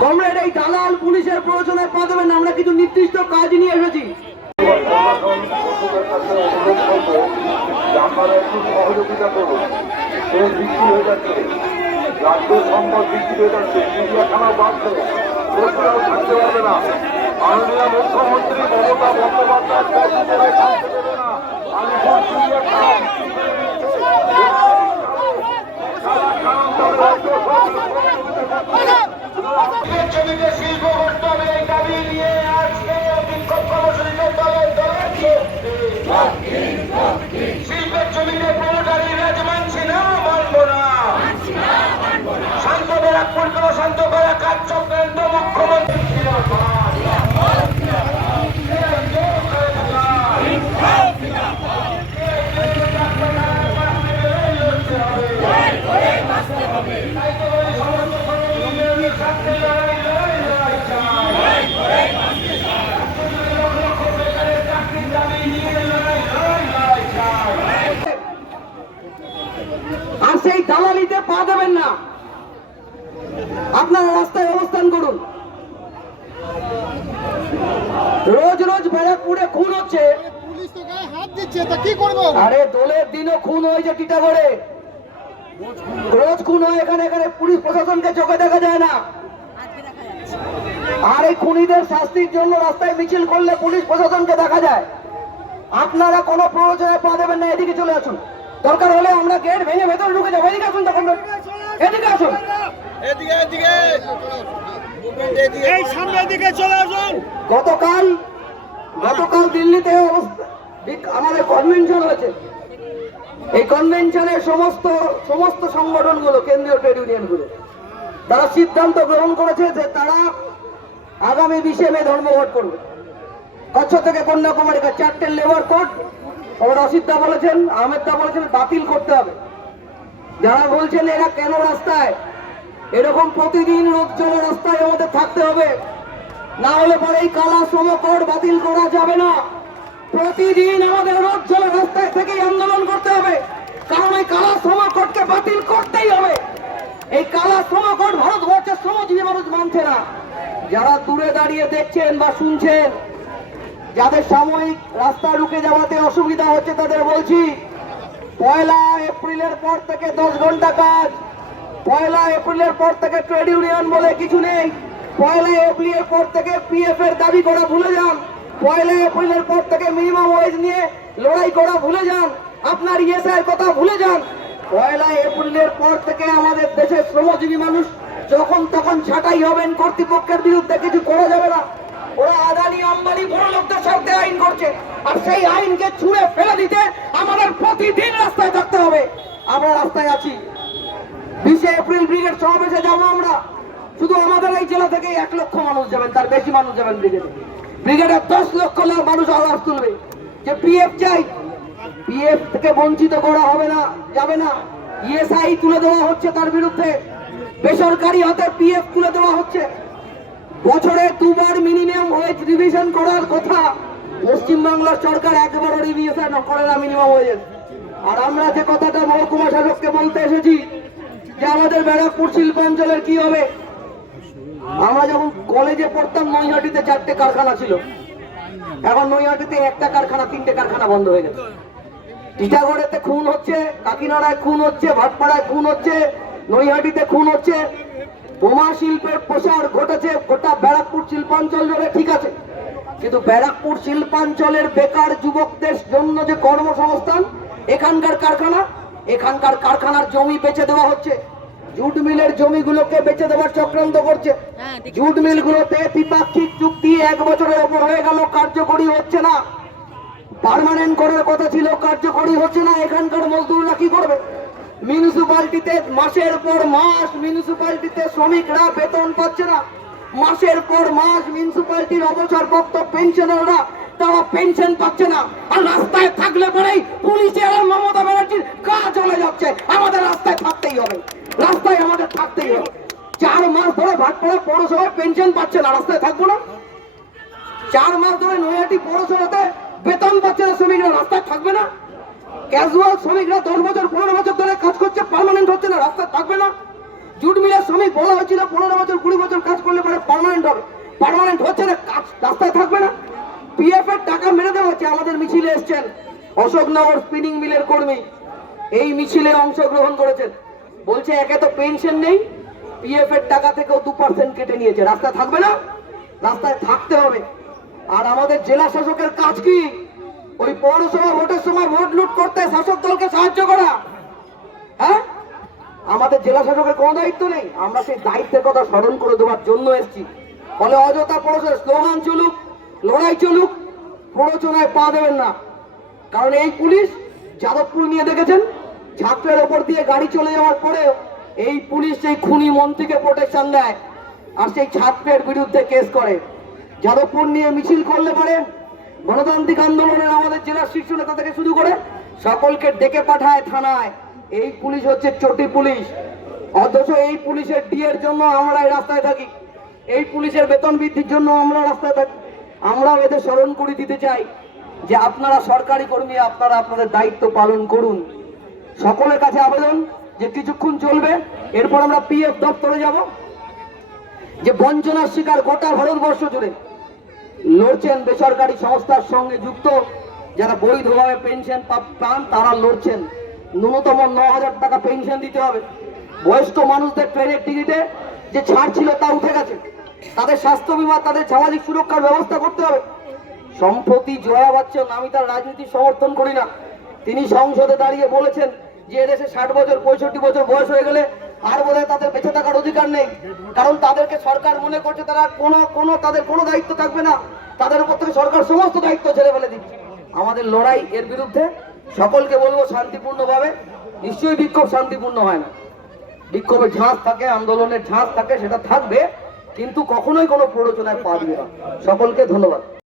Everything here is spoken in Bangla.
কমরেড, এই দালাল পুলিশের প্রয়োজনে পা দেবেন আমরা কিছু নির্দিষ্ট কাজ নিয়ে এসেছি। সহযোগিতা হয়ে যাচ্ছে হয়ে যাচ্ছে বাড়ছে থাকতে না মুখ্যমন্ত্রী মমতা বন্দ্যোপাধ্যায় Comité রোজ রোজ ব্যারাকপুরে খুন হচ্ছে। তো আরে দোলের দিনও খুন হয়েছে টিটাগড়ে। রোজ খুন হয় এখানে এখানে পুলিশ প্রশাসনকে চোখে দেখা যায় না। আর এই খুনিদের শাস্তির জন্য রাস্তায় মিছিল করলে পুলিশ প্রশাসনকে দেখা যায়। আপনারা কোনো প্রয়োজনে পা দেবেন না, এদিকে চলে আসুন। দরকার হলে আমরা গেট ভেঙে ভেতরে ঢুকে যাব। এদিকে আসুন তখন। এদিকে আসুন। এই সামনের দিকে চলে আসুন। গতকাল গতকাল দিল্লিতে আমাদের কনভেনশন হয়েছে। এই কনভেনশনের সমস্ত সমস্ত সংগঠনগুলো, কেন্দ্রীয় ট্রেড ইউনিয়নগুলো তারা সিদ্ধান্ত গ্রহণ করেছে যে তারা আগামী বিশে মে ধর্মঘট করবে। কচ্ছ থেকে কন্যাকুমারী কাছে চারটে লেবার কোর্ট রশিদ বলেছেন আহমেদদা বলেছেন, বাতিল করতে হবে। যারা বলছেন এরা কেন রাস্তায় এরকম প্রতিদিন চলে রাস্তায় আমাদের থাকতে হবে। না হলে পরে এই কালা শ্রম কোড বাতিল করা যাবে না। প্রতিদিন আমাদের চলে রাস্তায় থেকেই আন্দোলন করতে হবে। কারণ এই কালা শ্রম কোডকে বাতিল করতেই হবে। এই কালা শ্রম কোড ভারতবর্ষের শ্রমজীবী মানুষ মানছে না। যারা দূরে দাঁড়িয়ে দেখছেন বা শুনছেন, যাদের সাময়িক রাস্তা রুকে যাওয়াতে অসুবিধা হচ্ছে তাদের বলছি, পয়লা এপ্রিলের পর থেকে দশ ঘণ্টা কাজ। পয়লা এপ্রিলের পর থেকে ট্রেড ইউনিয়ন বলে কিছু নেই। পয়লা এপ্রিলের পর থেকে পিএফ এর দাবি করা ভুলে যান। পয়লা এপ্রিলের পর থেকে মিনিমাম ওয়েজ নিয়ে লড়াই করা ভুলে যান। আপনার ইএসআই কথা ভুলে যান। পয়লা এপ্রিলের পর থেকে আমাদের দেশের শ্রমজীবী মানুষ যখন তখন ছাঁটাই হবেন কর্তৃপক্ষের বিরুদ্ধে, কিছু করা যাবে না। ওরা আদানি, আম্বানি, বড় লোকদের সাথে আইন করছে। আর সেই আইনকে ছুঁড়ে ফেলে দিতে আমাদের প্রতিদিন রাস্তায় থাকতে হবে। আমরা রাস্তায় আছি। বিশে এপ্রিল ব্রিগেড সমাবেশে যাব আমরা। শুধু আমাদের এই জেলা থেকে এক লক্ষ মানুষ যাবেন, তার বেশি মানুষ যাবেন ব্রিগেডে। ব্রিগেডে দশ লক্ষ লোক মানুষ আওয়াজ তুলবে। যে পিএফ চাই, পিএফ থেকে বঞ্চিত করা হবে না, যাবে না। ইএসআই তুলে দেওয়া হচ্ছে তার বিরুদ্ধে। বেসরকারি হাতে পিএফ তুলে দেওয়া হচ্ছে। বছরে দুবার মিনিমাম ওয়েজ রিভিশন করার কথা। পশ্চিমবাংলার সরকার একবারও রিভিশন করে না মিনিমাম ওয়েজ। আর আমরা যে কথাটা মহকুমা শাসককে বলতে এসেছি যে আমাদের ব্যারাকপুর শিল্পাঞ্চলের কি হবে? আমরা যখন কলেজে পড়তাম, নৈহাটিতে চারটে কারখানা ছিল। এখন নৈহাটিতে একটা কারখানা, তিনটে কারখানা বন্ধ হয়ে গেছে। টিটাগড়েতে খুন হচ্ছে, কাকিনাড়ায় খুন হচ্ছে, ভাটপাড়ায় খুন হচ্ছে, নৈহাটিতে খুন হচ্ছে। বোমা শিল্পের প্রসার ঘটেছে, গোটা ব্যারাকপুর শিল্পাঞ্চল জুড়ে ঠিক আছে। কিন্তু ব্যারাকপুর শিল্পাঞ্চলের বেকার যুবকদের জন্য যে কর্মসংস্থান, এখানকার কারখানা এখানকার কারখানার জমি বেচে দেওয়া হচ্ছে। জুট মিলের জমিগুলোকে বেচে দেওয়ার চক্রান্ত করছে। জুট মিলগুলোতে দ্বিপাক্ষিক চুক্তি এক বছরের ওপর হয়ে গেল কার্যকরী হচ্ছে না। পার্মানেন্ট করার কথা ছিল কার্যকরী হচ্ছে না। এখানকার মজদুররা কি করবে? মিউনিসিপালিটিতে মাসের পর মাস মিউনিসিপালিটিতে শ্রমিকরা বেতন পাচ্ছে না। মাসের পর মাস মিউনিসিপালিটির অবসরপ্রাপ্ত পেনশনাররা তারা পেনশন পাচ্ছে না। আর রাস্তায় থাকলে পরেই পুলিশের যাচ্ছে আমাদের রাস্তায় থাকতেই হবে। রাস্তায় আমাদের থাকতেই হবে। চার মাস ধরে ভাটপাড়া পৌরসভায় পেনশন পাচ্ছে না, রাস্তায় থাকব না। চার মাস ধরে নৈহাটি পৌরসভাতে বেতন পাচ্ছে না, শ্রমিকরা রাস্তায় থাকবে না। ক্যাজুয়াল শ্রমিকরা দশ বছর, পনেরো বছর ধরে কাজ করছে পার্মানেন্ট হচ্ছে না, রাস্তায় থাকবে না। জুট মিলের শ্রমিক বলা হয়েছিল, পনেরো বছর, কুড়ি বছর বছর কাজ করলে পরে পার্মানেন্ট হবে। পার্মানেন্ট হচ্ছে না, কাজ রাস্তায় থাকবে না। পিএফ এর টাকা মেরে দেওয়া হচ্ছে, আমাদের মিছিলে এসছেন অশোকনগর স্পিনিং মিলের কর্মী। এই মিছিলে অংশগ্রহণ করেছেন। বলছে, একে তো পেনশন নেই পিএফ এর টাকা থেকেও দু পার্সেন্ট কেটে নিয়েছে। রাস্তায় থাকবে না? রাস্তায় থাকতে হবে। আর আমাদের জেলা শাসকের কাজ কি? ওই পৌরসভা ভোটের সময় ভোট লুট করতে শাসক দলকে সাহায্য করা। হ্যাঁ? আমাদের জেলা শাসকের কোনো দায়িত্ব নেই। আমরা সেই দায়িত্বের কথা স্মরণ করে দেওয়ার জন্য এসেছি। ফলে অযথা পড়োশোর স্লোগান চলুক, লড়াই চলুক, প্ররোচনায় পা দেবেন না। কারণ এই পুলিশ যাদবপুর নিয়ে দেখেছেন। ছাত্রের ওপর দিয়ে গাড়ি চলে যাওয়ার পরেও এই পুলিশ সেই খুনি মন্ত্রীকে প্রোটেকশন দেয় আর সেই ছাত্রের বিরুদ্ধে কেস করে। যাদবপুর নিয়ে মিছিল করলে পরে, গণতান্ত্রিক আন্দোলনের আমাদের জেলার শীর্ষ নেতা থেকে শুরু করে সকলকে ডেকে পাঠায় থানায়। এই পুলিশ হচ্ছে চটি পুলিশ। অথচ এই পুলিশের ডিএর জন্য আমরা এই রাস্তায় থাকি। এই পুলিশের বেতন বৃদ্ধির জন্য আমরা রাস্তায় থাকি। আমরাও এদের স্মরণ করে দিতে চাই যে আপনারা সরকারি কর্মী আপনারা আপনাদের দায়িত্ব পালন করুন। সকলের কাছে আবেদন যে কিছুক্ষণ চলবে, এরপর আমরা পিএফ দপ্তরে যাব, যে বঞ্চনার শিকার গোটা ভারতবর্ষ জুড়ে লড়ছেন বেসরকারি সংস্থার সঙ্গে যুক্ত, যারা বৈধভাবে পেনশন পান, তারা লড়ছেন। ন্যূনতম ন হাজার টাকা পেনশন দিতে হবে। বয়স্ক মানুষদের ট্রেনের টিকিটে যে ছাড় ছিল তা উঠে গেছে। তাদের স্বাস্থ্য বীমা, তাদের সামাজিক সুরক্ষার ব্যবস্থা করতে হবে। সম্প্রতি জয়া বাচ্চন আমি তার রাজনীতি সমর্থন করি না। তিনি সংসদে দাঁড়িয়ে বলেছেন যে এদেশে ষাট বছর, পঁয়ষট্টি বছর বয়স হয়ে গেলে আর বোধহয় তাদের বেঁচে থাকার অধিকার নেই। কারণ তাদেরকে সরকার মনে করছে তারা কোনো কোনো, তাদের কোনো দায়িত্ব থাকবে না। তাদের উপর থেকে সরকার সমস্ত দায়িত্ব ছেড়ে ফেলে দিচ্ছে আমাদের লড়াই এর বিরুদ্ধে সকলকে বলব শান্তিপূর্ণভাবে। নিশ্চয়ই বিক্ষোভ শান্তিপূর্ণ হয় না। বিক্ষোভের ঝাঁস থাকে, আন্দোলনের ঝাঁস থাকে, সেটা থাকবে, কিন্তু কখনোই কোনো প্ররোচনায় পা দিবে না। সকলকে ধন্যবাদ।